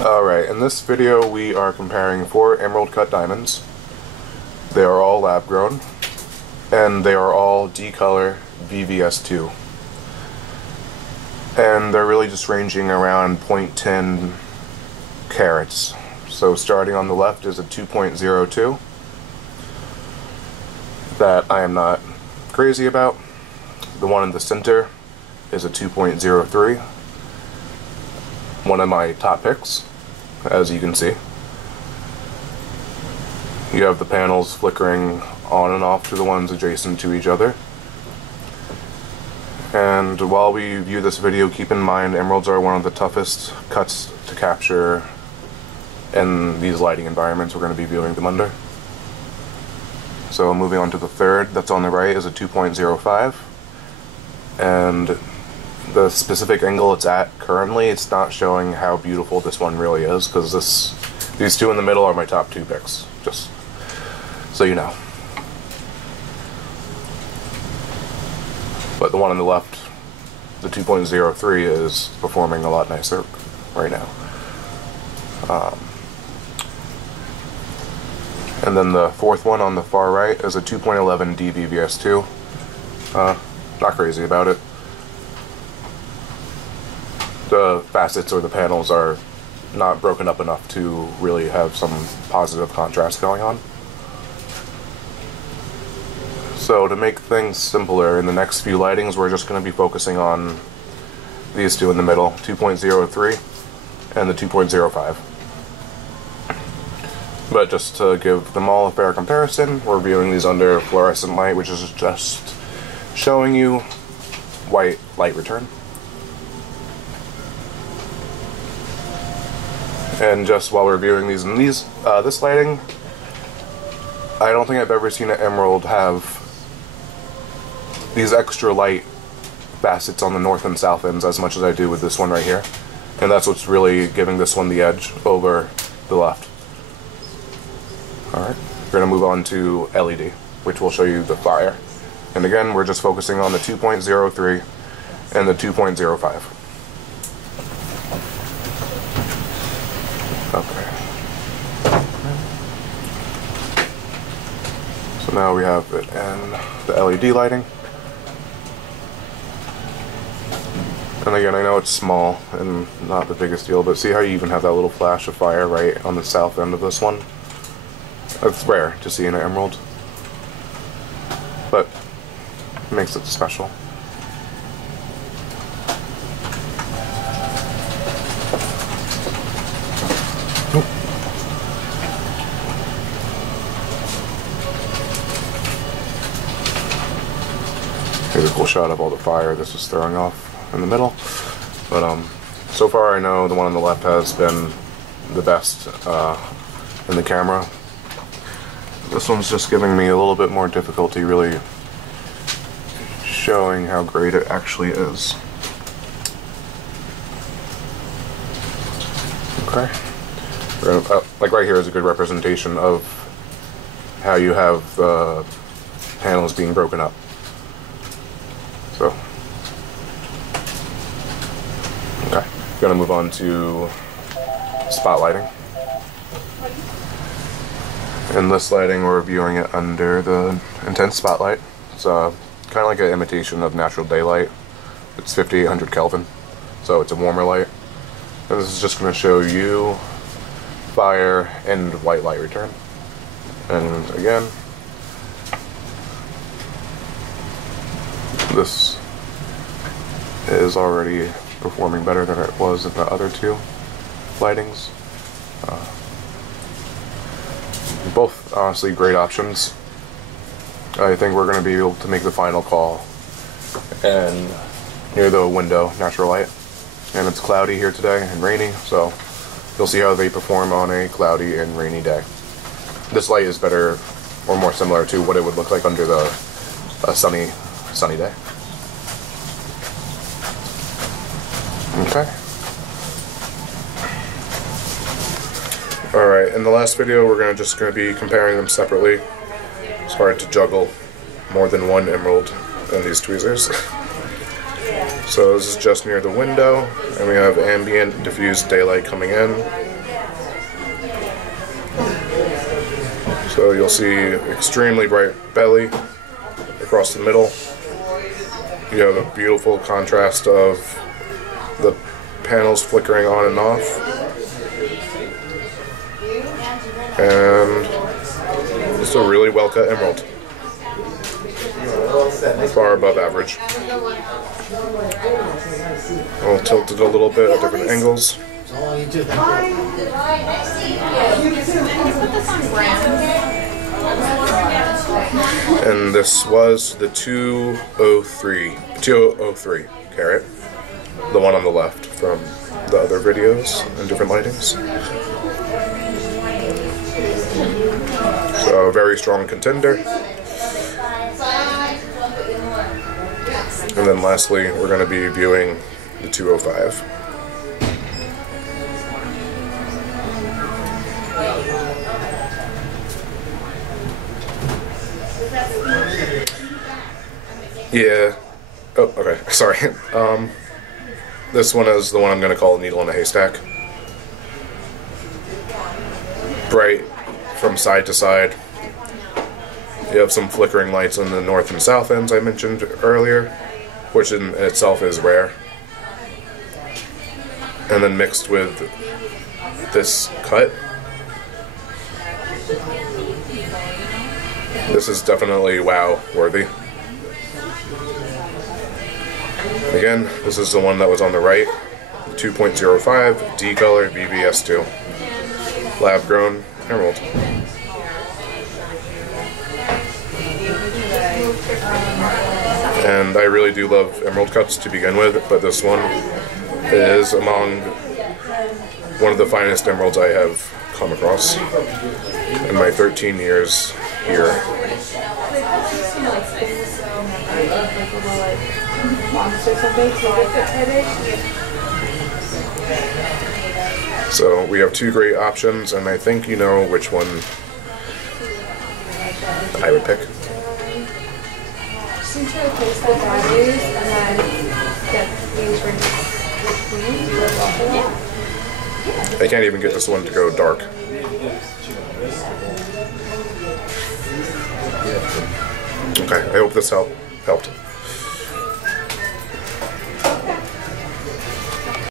Alright, in this video we are comparing 4 emerald cut diamonds. They are all lab grown, and they are all D-Color VVS2. And they're really just ranging around 0.10 carats. So starting on the left is a 2.02 that I am not crazy about. The one in the center is a 2.03. One of my top picks, as you can see. You have the panels flickering on and off to the ones adjacent to each other. And while we view this video, keep in mind emeralds are one of the toughest cuts to capture in these lighting environments we're going to be viewing them under. So moving on to the third, that's on the right, is a 2.05. And the specific angle it's at currently, it's not showing how beautiful this one really is, because these two in the middle are my top 2 picks, just so you know. But the one on the left, the 2.03, is performing a lot nicer right now. And then the fourth one on the far right is a 2.11 DVVS2. Not crazy about it. The facets or the panels are not broken up enough to really have some positive contrast going on. So to make things simpler, in the next few lightings we're just going to be focusing on these two in the middle, 2.03 and the 2.05. But just to give them all a fair comparison, we're viewing these under fluorescent light, which is just showing you white light return. And just while we're viewing these in this lighting, I don't think I've ever seen an emerald have these extra light facets on the north and south ends as much as I do with this one right here. And that's what's really giving this one the edge over the left. Alright, we're going to move on to LED, which will show you the fire. And again, we're just focusing on the 2.03 and the 2.05. Okay. So now we have it in the LED lighting. And again, I know it's small and not the biggest deal, but see how you even have that little flash of fire right on the south end of this one? That's rare to see in an emerald, but it makes it special. Here's a cool shot of all the fire this is throwing off in the middle. But so far I know the one on the left has been the best in the camera. This one's just giving me a little bit more difficulty really showing how great it actually is. Okay. Like right here is a good representation of how you have the panels being broken up. So, okay, gonna move on to spotlighting. In this lighting, we're viewing it under the intense spotlight. It's kind of like an imitation of natural daylight. It's 5800 Kelvin, so it's a warmer light. And this is just going to show you fire and white light return. And again, this is already performing better than it was in the other two lightings. Both honestly great options. I think we're going to be able to make the final call and near the window, natural light. And it's cloudy here today and rainy, so you'll see how they perform on a cloudy and rainy day. This light is better or more similar to what it would look like under the sunny day. Okay. Alright, in the last video we're just going to be comparing them separately. It's hard to juggle more than one emerald in these tweezers. So this is just near the window, and we have ambient diffused daylight coming in. So you'll see extremely bright belly across the middle. You have a beautiful contrast of the panels flickering on and off. And just a really well cut emerald. Far above average. I'll tilt it a little bit at different angles. And this was the 2003 carat, the one on the left from the other videos and different lightings. So a very strong contender. And then lastly, we're going to be viewing the 205. Yeah. Oh, okay. Sorry. This one is the one I'm going to call a needle in a haystack. Bright from side to side. You have some flickering lights on the north and south ends I mentioned earlier, which in itself is rare. And then mixed with this cut. This is definitely wow worthy. Again, this is the one that was on the right, 2.05 D-Color VVS2 lab grown emerald. And I really do love emerald cuts to begin with, but this one is among one of the finest emeralds I have come across in my 13 years here. So we have two great options, and I think you know which one I would pick. I can't even get this one to go dark. Okay, I hope this helped.